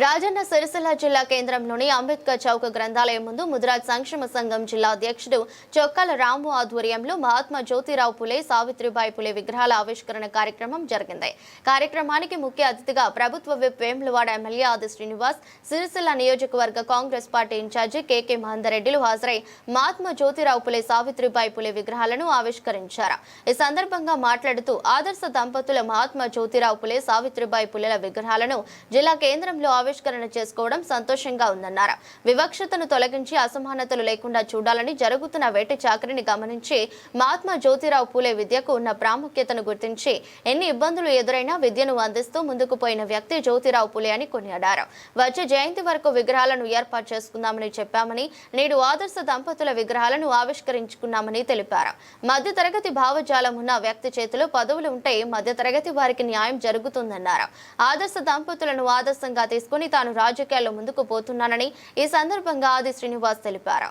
రాజన్న సిరిసిల్ల జిల్లా కేంద్రంలోని అంబేద్కర్ చౌక్ గ్రంథాలయం ముందు ముదిరాజ్ సంక్షేమ సంఘం జిల్లా అధ్యక్షుడు చొక్కాల రాము ఆధ్వర్యంలో మహాత్మా జ్యోతిరావు పులే, సావిత్రిబాయి పులే విగ్రహాల ఆవిష్కరణ కార్యక్రమం జరిగింది. కార్యక్రమానికి ముఖ్య అతిథిగా ప్రభుత్వ విప్ వేములవాడ ఎమ్మెల్యే ఆది శ్రీనివాస్, సిరిసిల్ల నియోజకవర్గ కాంగ్రెస్ పార్టీ ఇన్ఛార్జి కె మహేందర్రెడ్డిలు హాజరై మహాత్మా జ్యోతిరావు పులే, సావిత్రిబాయి పులే విగ్రహాలను ఆవిష్కరించారు. ఈ సందర్భంగా మాట్లాడుతూ ఆదర్శ దంపతుల మహాత్మా జ్యోతిరావు పులే, సావిత్రిబాయి పులేల విగ్రహాలను జిల్లా కేంద్రంలో ఆవిష్కరణ చేసుకోవడం సంతోషంగా ఉందన్నారు. వివక్షతను తొలగించి అసమానతలు లేకుండా చూడాలని, జరుగుతున్న వేట చాకరిని గమనించి మహాత్మా జ్యోతిరావు పూలే విద్యకు ఉన్న ప్రాముఖ్యతను గుర్తించి ఎన్ని ఇబ్బందులు ఎదురైనా విద్యను అందిస్తూ ముందుకు పోయిన వ్యక్తి జ్యోతిరావు పూలే అని కొనియాడారు. వచ్చే జయంతి వరకు విగ్రహాలను ఏర్పాటు చేసుకుందామని చెప్పామని, నేడు ఆదర్శ దంపతుల విగ్రహాలను ఆవిష్కరించుకున్నామని తెలిపారు. మధ్యతరగతి భావజాలం ఉన్న వ్యక్తి చేతిలో పదవులు ఉంటే మధ్యతరగతి వారికి న్యాయం జరుగుతుందన్నారు. ఆదర్శ దంపతులను ఆదర్శంగా తీసుకుని తాను రాజకీయాల్లో ముందుకు పోతున్నానని ఈ సందర్భంగా ఆది శ్రీనివాస్ తెలిపారు.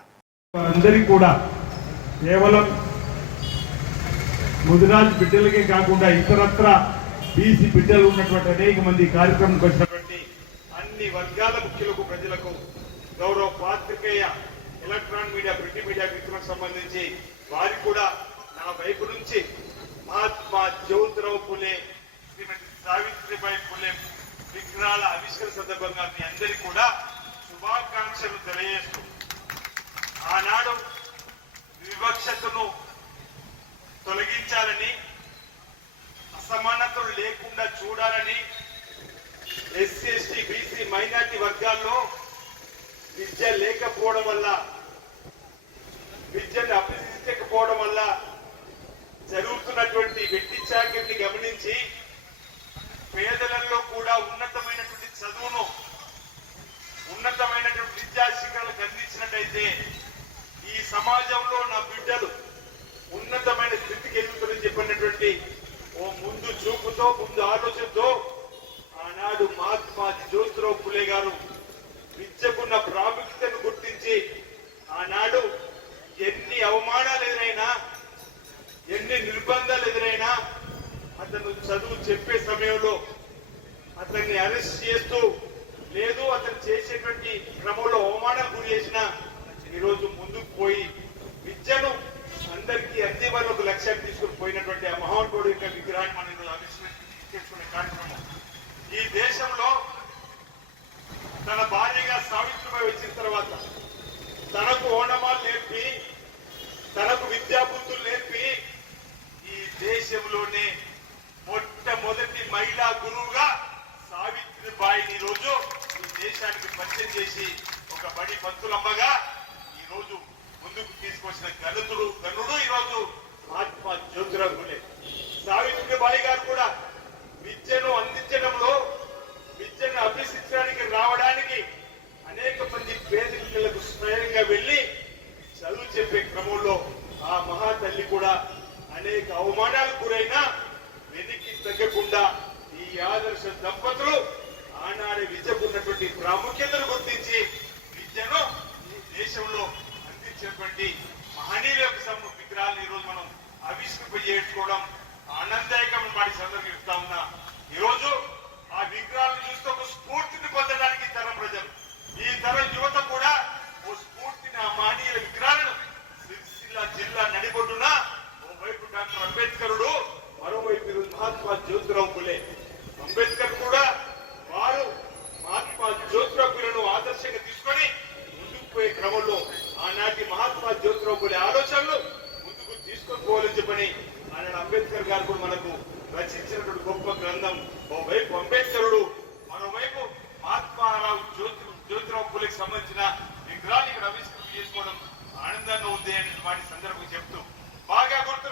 అందరికీ కూడా కేవలం ముదిరాజ్ బిడ్డలకే కాకుండా ఇతరత్ర బీసీ బిడ్డలు ఉన్నటువంటి అనేక మంది కార్యక్రమంకి వచ్చినటువంటి అన్ని వర్గాల ముఖ్యులకు, ప్రజలకు, గౌరవ పాత్రికేయ, ఎలక్ట్రానిక్ మీడియా, ప్రింట్ మీడియా మిత్రులకు సంబంధించి వారికి కూడా నా వైపు నుంచి మహాత్మా జ్యోతిరావు పులే, శ్రీమతి సావిత్రిబాయి పులే విగ్రహాల ఆవిష్కరణ సందర్భంగా మీ అందరికీ కూడా శుభాకాంక్షలు తెలియజేస్తూ, ఆనాడు వివక్షతను తొలగించాలని, అసమానతలు లేకుండా చూడాలని, ఎస్సీ, ఎస్టీ, బీసీ, మైనార్టీ వర్గాల్లో విద్య లేకపోవడం వల్ల, విద్యను అభ్యసించకపోవడం వల్ల జరుగుతున్నటువంటి వెట్టి చాకిరిని గమనించి పేదలలో కూడా ఉన్నతమైనటువంటి చదువును, ఉన్నతమైనటువంటి విద్యా శిఖరాలకు అందించినట్టయితే ఈ సమాజంలో నా బిడ్డలు ఉన్నతమైన స్థితికి ఎదుగుతారని చెప్పినటువంటి ఓ ముందు చూపుతో, ముందు ఆలోచనతో ఆనాడు మహాత్మా జ్యోతిరావు పులే గారు విద్యకున్న ప్రాముఖ్యతను గుర్తించి ఆనాడు ఎన్ని అవమానాలు ఎదురైనా, ఎన్ని నిర్బంధాలు ఎదురైనా అతను చదువు చెప్పే సమయంలో అతన్ని అరెస్ట్ చేస్తూ, లేదు అతను చేసేటువంటి క్రమంలో అవమానాలు గురి చేసిన ఈరోజు ముందుకు పోయి విద్యను అందరికీ అందేవాళ్ళు ఒక లక్ష్యాన్ని తీసుకుని పోయినటువంటి ఆ మహానుభావుడు యొక్క విగ్రహాన్ని మనం ఈరోజు ఆవిష్కరించుకునే కార్యక్రమం. ఈ దేశంలో తన భార్యగా సావిత్రిబాయి వచ్చిన తర్వాత తనకు ఓనమాలు నేర్పి, తనకు విద్యాబుద్ధులు నేర్పి ఈ దేశంలోనే మొట్టమొదటి మహిళా గురువుగా సావిత్రిబాయిని రోజు ఈ దేశానికి పరిచయం చేసి ఒక బడి పంతులమ్మగా ఈ రోజు ముందుకు తీసుకొచ్చిన గనుడు ఈరోజు మహాత్మా జ్యోతిరావు పులే. సావిత్రిబాయి గారు కూడా విద్యను అందించడంలో, విద్యను అభ్యసించడానికి రావడానికి అనేక మంది పేద పిల్లలకు స్వయంగా వెళ్లి చదువు చెప్పే క్రమంలో ఆ మహాతల్లి కూడా అనేక అవమానాలకు గురైనా వెనక్కి తగ్గకుండా ఈ ఆదర్శ దంపతులు ఆనాడే విద్యకు ఉన్నటువంటి ప్రాముఖ్యతను గుర్తించి విద్యను ఈ దేశంలో అందించినటువంటి మహనీయుల విగ్రహాలను ఈరోజు మనం ఆవిష్కరింపజేసుకోవడం ఆనందదాయకం. వాటి సందర్భంగా చెప్తా ఉన్నా, ఈరోజు ఆ విగ్రహాలను చూస్తే ఒక స్ఫూర్తిని పొందడానికి తరం ప్రజలు, ఈ తరం యువత కూడా ఓ స్ఫూర్తిని, ఆ మహనీయుల విగ్రహాలను సిరిసిల్ల జిల్లా నడిబొడ్డున ఓవైపు డాక్టర్ అంబేద్కరుడు, మరోవైపు మహాత్మా జ్యోతిరావు పులే. అంబేద్కర్ కూడా వారు మహాత్మా జ్యోతిరావు పులేను ఆదర్శంగా తీసుకొని ముందుకు పోయే క్రమంలో ఆనాటి మహాత్మా జ్యోతిరావు పులే ఆలోచనలు ముందుకు తీసుకొని పోవాలని చెప్పని ఆనాడు అంబేద్కర్ గారు కూడా మనకు రచించినటువంటి గొప్ప గ్రంథం. ఓవైపు అంబేద్కరుడు, మరోవైపు మహాత్మారావు జ్యోతిరావు పులేకి సంబంధించిన విగ్రహాలు ఇక్కడ ఆవిష్కరణ చేసుకోవడం ఆనందంగా ఉంది అని వాటి సందర్భంగా చెప్తూ, బాగా గుర్తు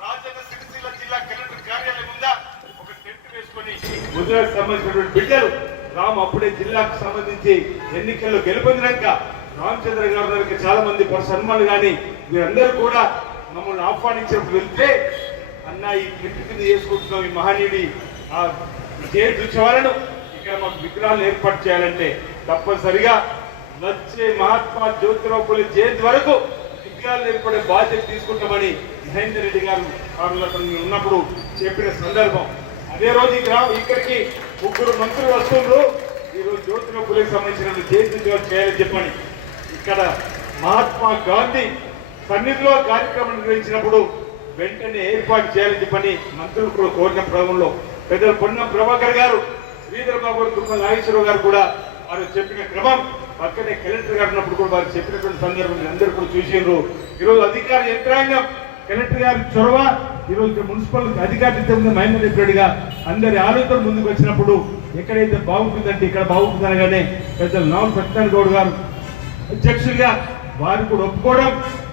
రాజన్న సిరిసిల్ల జిల్లా కలెక్టర్ కార్యాలయం ముందా ఒక టెంట్ వేసుకొని గుజరాత్ సంబంధించినటువంటి బిడ్డలు రామ్ అప్పుడే జిల్లాకు సంబంధించి ఎన్నికల్లో గెలుపొందినాక రామచంద్ర గారి దగ్గరికి చాలా మంది సన్మానులు కానీ వీరందరూ కూడా మమ్మల్ని ఆహ్వానించినప్పుడు వెళ్తే, అన్న ఈ టెంట్ కింద చేసుకుంటున్నాం, ఈ మహనీయుడి ఆ జయంతి ఉత్సవాలను ఇక్కడ మాకు విగ్రహాలు ఏర్పాటు చేయాలంటే తప్పనిసరిగా వచ్చే మహాత్మా జ్యోతిరావు పులే జయంతి వరకు విగ్రహాలు ఏర్పడే బాధ్యత తీసుకుంటామని మహేందర్రెడ్డి గారు ఉన్నప్పుడు చెప్పిన సందర్భం. అదే రోజు ఇక్కడికి 3 మంత్రులు వస్తున్నారు. ఈరోజు జ్యోతిరావు పులేకి సంబంధించిన జయంతి చేయాలని చెప్పని ఇక్కడ మహాత్మా గాంధీ సన్నిధిలో కార్యక్రమం నిర్వహించినప్పుడు వెంటనే ఏర్పాటు చేయాలని చెప్పని మంత్రులు కూడా కోరిన క్రమంలో పెద్దలు పొన్నం ప్రభాకర్ గారు, శ్రీధర్ బాబు గారు, తుమ్మల నాగేశ్వరరావు గారు కూడా వారు చెప్పిన క్రమం, పక్కనే కలెక్టర్ గారు ఉన్నప్పుడు కూడా వారు చెప్పినటువంటి సందర్భం అందరూ కూడా చూసారు. ఈరోజు అధికార యంత్రాంగం కలెక్టర్ గారి చొరవ, ఈరోజు మున్సిపల్ అధికారులు మహేందర్ రెడ్డిగా అందరి ఆలోచన ముందుకు వచ్చినప్పుడు ఎక్కడైతే బాగుంటుందంటే ఇక్కడ బాగుంటుంది అనగానే పెద్దలు నావు సత్యనారాయణ గౌడ్ గారు అధ్యక్షులుగా వారు కూడా ఒప్పుకోవడం,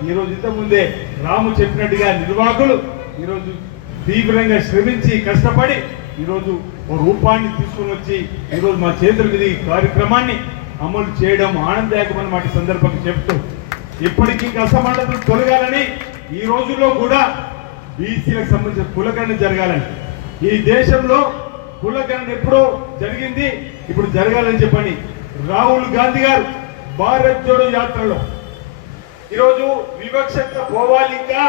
ఈరోజు ఇంతకుముందే రాము చెప్పినట్టుగా నిర్వాహకులు ఈరోజు తీవ్రంగా శ్రమించి కష్టపడి ఈరోజు ఓ రూపాన్ని తీసుకుని వచ్చి ఈరోజు మా చేతుల మీద ఈ కార్యక్రమాన్ని అమలు చేయడం ఆనందదాయకమైన మాట సందర్భంగా చెప్తూ ఇప్పటికీ అసమానతలు తొలగాలని, ఈ రోజుల్లో కూడా బీసీలకు సంబంధించిన కులగణన జరగాలని, ఈ దేశంలో కులగణన ఎప్పుడో జరిగింది, ఇప్పుడు జరగాలని చెప్పని రాహుల్ గాంధీ గారు భారత్ జోడో యాత్రలో ఈరోజు వివక్షత పోవాలి ఇంకా